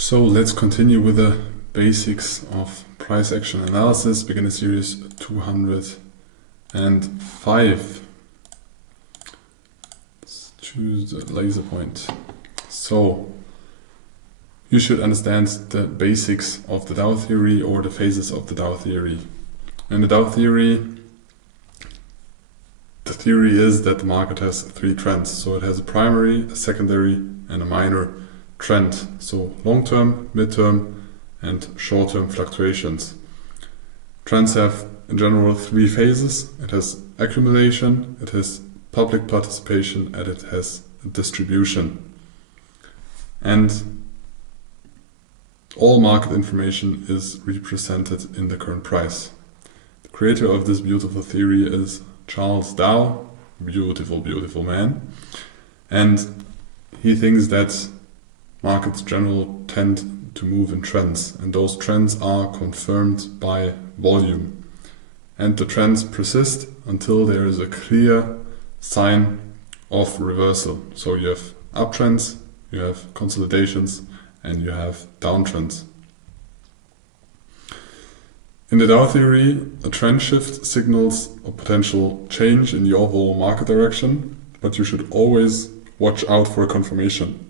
So let's continue with the basics of price action analysis, beginner series 205. Let's choose the laser point. So you should understand the basics of the Dow theory or the phases of the Dow theory. In the Dow theory, the theory is that the market has three trends. So it has a primary, a secondary, and a minor trend. So long-term, mid-term, and short-term fluctuations. Trends have in general three phases. It has accumulation, it has public participation, and it has distribution. And all market information is represented in the current price. The creator of this beautiful theory is Charles Dow, beautiful, beautiful man. And he thinks that markets in general tend to move in trends, and those trends are confirmed by volume. And the trends persist until there is a clear sign of reversal. So you have uptrends, you have consolidations, and you have downtrends. In the Dow theory, a trend shift signals a potential change in the overall market direction, but you should always watch out for a confirmation.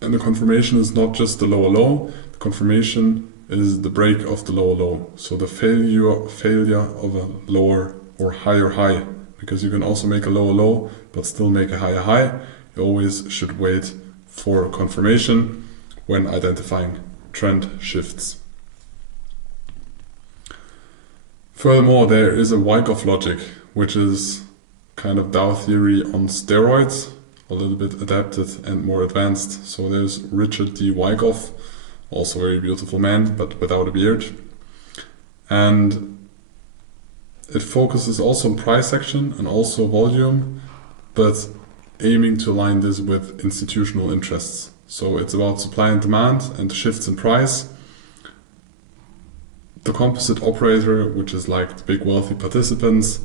And the confirmation is not just the lower low, the confirmation is the break of the lower low. So the failure of a lower or higher high, because you can also make a lower low but still make a higher high. You always should wait for a confirmation when identifying trend shifts. Furthermore, there is a Wyckoff logic, which is kind of Dow theory on steroids, a little bit adapted and more advanced. So there's Richard D. Wyckoff, also a very beautiful man, but without a beard. And it focuses also on price action and also volume, but aiming to align this with institutional interests. So it's about supply and demand and shifts in price. The composite operator, which is like the big wealthy participants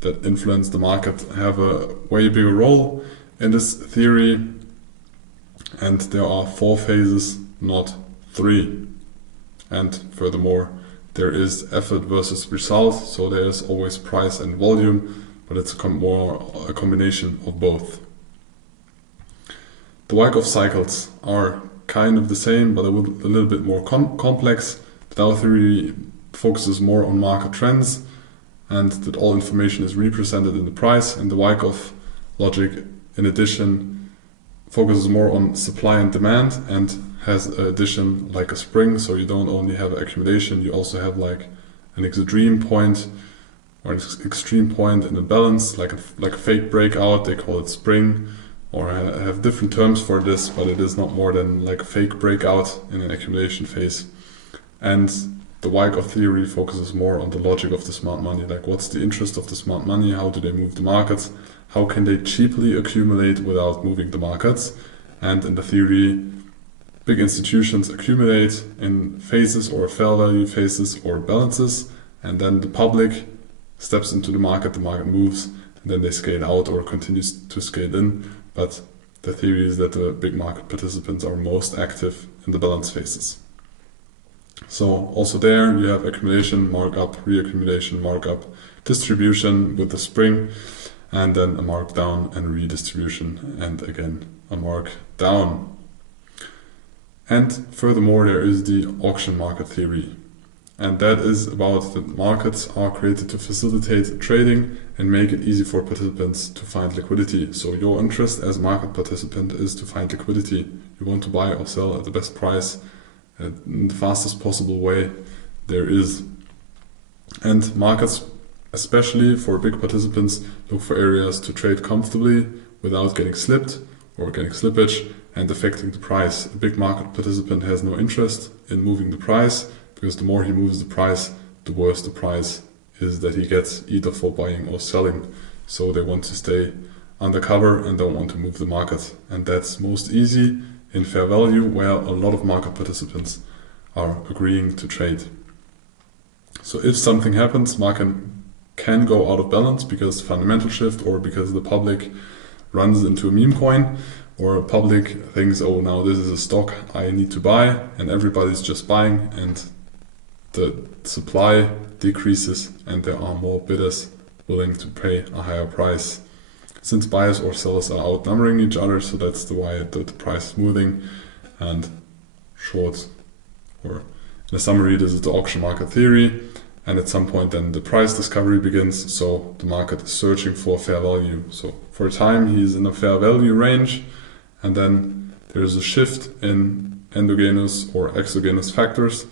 that influence the market, have a way bigger role in this theory, and there are four phases, not three. And furthermore, there is effort versus result, so there is always price and volume, but it's more a combination of both. The Wyckoff cycles are kind of the same, but a little bit more complex. The Dow theory focuses more on market trends and that all information is represented in the price, and the Wyckoff logic in addition focuses more on supply and demand and has an addition like a spring. So you don't only have accumulation, you also have like an extreme point or an extreme point in a balance, like a fake breakout. They call it spring, or have different terms for this, but it is not more than like a fake breakout in an accumulation phase. And the Wyckoff theory focuses more on the logic of the smart money, like what's the interest of the smart money, how do they move the markets, how can they cheaply accumulate without moving the markets. And in the theory, big institutions accumulate in phases or fair value phases or balances, and then the public steps into the market moves, and then they scale out or continues to scale in. But the theory is that the big market participants are most active in the balance phases. So also there you have accumulation, markup, reaccumulation, markup, distribution with the spring, and then a mark down and redistribution, and again a mark down. And furthermore, there is the auction market theory, and that is about that markets are created to facilitate trading and make it easy for participants to find liquidity. So your interest as a market participant is to find liquidity. You want to buy or sell at the best price in the fastest possible way there is. And markets, especially for big participants, look for areas to trade comfortably without getting slipped or getting slippage and affecting the price. A big market participant has no interest in moving the price, because the more he moves the price, the worse the price is that he gets, either for buying or selling. So they want to stay undercover and don't want to move the market. And that's most easy in fair value, where a lot of market participants are agreeing to trade. So if something happens, market can go out of balance because fundamental shift or because the public runs into a meme coin, or public thinks, oh, now this is a stock I need to buy, and everybody's just buying, and the supply decreases and there are more bidders willing to pay a higher price. Since buyers or sellers are outnumbering each other, so that's why the price is moving. And short, or in a summary, this is the auction market theory. And at some point then the price discovery begins, so the market is searching for fair value. So for a time he's in a fair value range, and then there's a shift in endogenous or exogenous factors.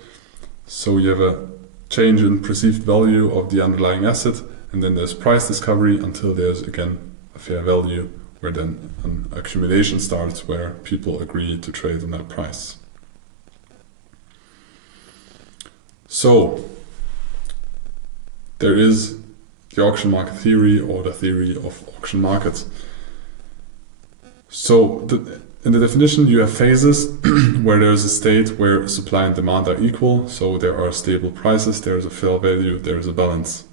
So you have a change in perceived value of the underlying asset, and then there's price discovery until there's again a fair value, where then an accumulation starts where people agree to trade on that price. So there is the auction market theory, or the theory of auction markets. So in the definition you have phases where there is a state where supply and demand are equal, so there are stable prices, there is a fair value, there is a balance.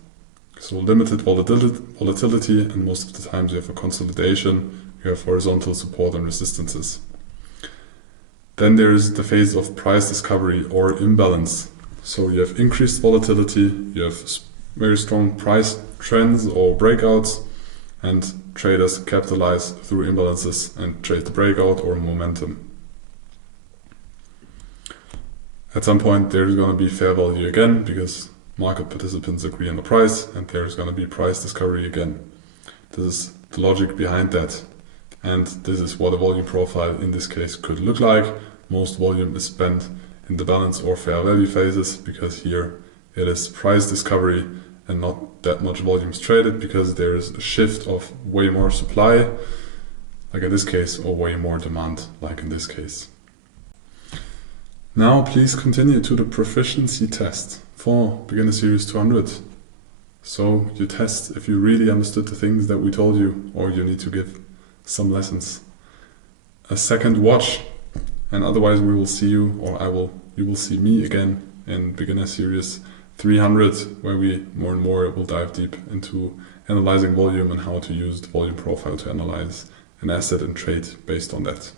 So limited volatility, and most of the times you have a consolidation, you have horizontal support and resistances. Then there is the phase of price discovery or imbalance. So you have increased volatility, you have very strong price trends or breakouts, and traders capitalize through imbalances and trade the breakout or momentum. At some point there's going to be fair value again, because market participants agree on the price, and there's going to be price discovery again. This is the logic behind that, and this is what a volume profile in this case could look like. Most volume is spent in the balance or fair value phases, because here it is price discovery and not that much volumes traded, because there is a shift of way more supply, like in this case, or way more demand, like in this case. Now please continue to the proficiency test for Beginner Series 200. So you test if you really understood the things that we told you, or you need to give some lessons a second watch, and otherwise we will see you, or you will see me again in Beginner Series 300, where we more and more will dive deep into analyzing volume and how to use the volume profile to analyze an asset and trade based on that.